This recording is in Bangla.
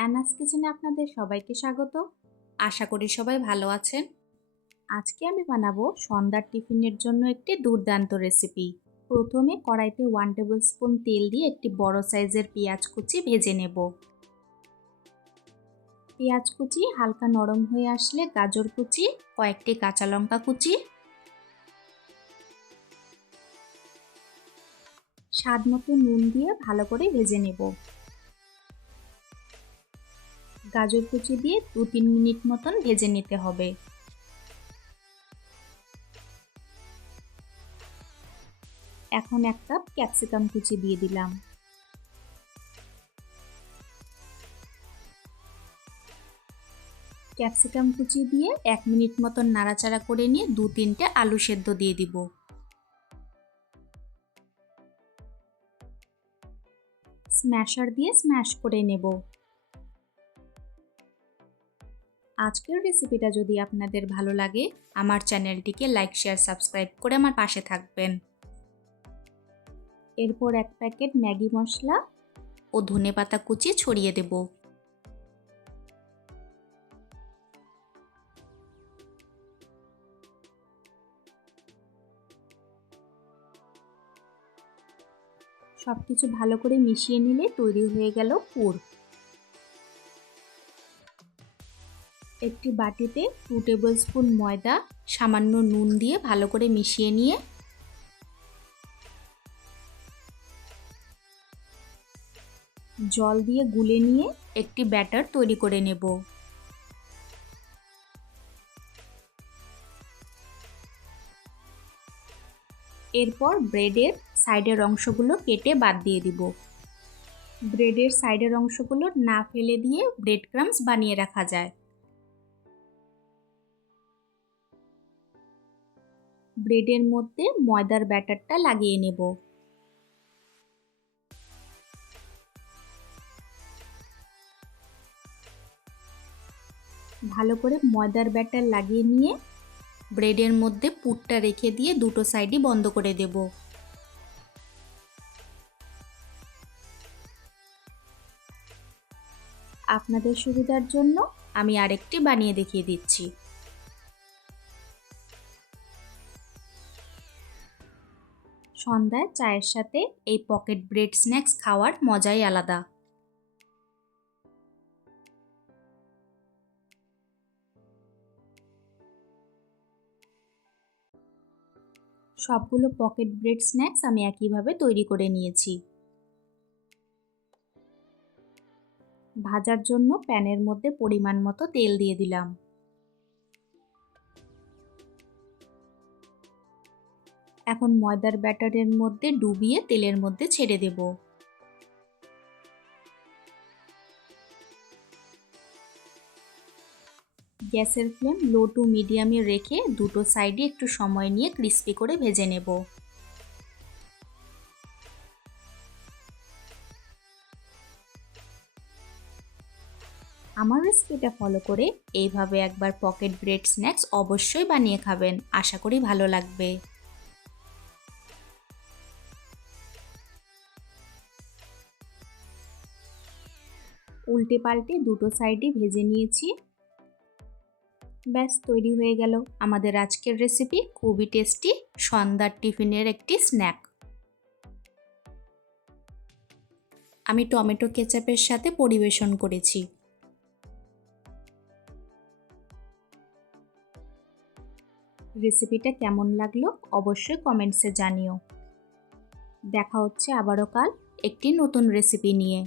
অ্যানাস কিচেনে আপনাদের সবাইকে স্বাগত। আশা করি সবাই ভালো আছেন। আজকে আমি বানাবো সন্ধ্যার টিফিনের জন্য একটি দুর্দান্ত রেসিপি। প্রথমে কড়াইতে ওয়ান টেবিল স্পুন তেল দিয়ে একটি বড় সাইজের পেঁয়াজ কুচি ভেজে নেব। পেঁয়াজ কুচি হালকা নরম হয়ে আসলে গাজর কুচি, কয়েকটি কাঁচা লঙ্কা কুচি। স্বাদ মতো নুন দিয়ে ভালো করে ভেজে নেব। গাজর কুচি দিয়ে দু তিন মিনিট মতন ভেজে নিতে হবে। এখন এক কাপ ক্যাপসিকাম কুচি দিয়ে দিলাম। ক্যাপসিকাম কুচি দিয়ে এক মিনিট মতন নাড়াচাড়া করে নিয়ে দু তিনটে আলু সেদ্ধ দিয়ে দিব। স্ম্যাশার দিয়ে স্ম্যাশ করে নেব। আজকের রেসিপিটা যদি আপনাদের ভালো লাগে, আমার চ্যানেলটিকে লাইক শেয়ার সাবস্ক্রাইব করে আমার পাশে থাকবেন। এরপর এক প্যাকেট ম্যাগি মশলা ও ধনে পাতা কুচি ছড়িয়ে দেব। সব কিছু ভালো করে মিশিয়ে নিলে তৈরি হয়ে গেল পুর। একটি বাটিতে টু টেবিল স্পুন ময়দা, সামান্য নুন দিয়ে ভালো করে মিশিয়ে নিয়ে জল দিয়ে গুলে নিয়ে একটি ব্যাটার তৈরি করে নেব। এরপর ব্রেডের সাইডের অংশগুলো কেটে বাদ দিয়ে দিব। ব্রেডের সাইডের অংশগুলো না ফেলে দিয়ে ব্রেড ক্রামস বানিয়ে রাখা যায়। ব্রেডের মধ্যে ময়দার ব্যাটারটা লাগিয়ে নেব। ভালো করে ময়দার ব্যাটার লাগিয়ে নিয়ে ব্রেডের মধ্যে পুরটা রেখে দিয়ে দুটো সাইডই বন্ধ করে দেব। আপনাদের সুবিধার জন্য আমি আরেকটি বানিয়ে দেখিয়ে দিচ্ছি। সন্ধ্যায় চায়ের সাথে এই পকেট ব্রেড স্ন্যাক্স খাওয়ার মজাই আলাদা। সবগুলো পকেট ব্রেড স্ন্যাক্স আমি একইভাবে তৈরি করে নিয়েছি। ভাজার জন্য প্যানের মধ্যে পরিমাণ মতো তেল দিয়ে দিলাম। এখন ময়দার ব্যাটারের মধ্যে ডুবিয়ে তেলের মধ্যে ছেড়ে দেব। গ্যাসের ফ্লেম লো টু মিডিয়ামে রেখে দুটো সাইডে একটু সময় নিয়ে ক্রিস্পি করে ভেজে নেব। আমার রেসিপিটা ফলো করে এইভাবে একবার পকেট ব্রেড স্ন্যাক্স অবশ্যই বানিয়ে খাবেন। আশা করি ভালো লাগবে। উল্টে পাল্টে দুটো সাইডে ভেজে নিয়েছি। ব্যাস, তৈরি হয়ে গেল আমাদের আজকের রেসিপি খুবই টেস্টি সন্ধ্যার টিফিনের একটি স্ন্যাক আমি টমেটো কেচাপের সাথে পরিবেশন করেছি। রেসিপিটা কেমন লাগল অবশ্যই কমেন্টসে জানিও। দেখা হচ্ছে আবারও কাল একটি নতুন রেসিপি নিয়ে।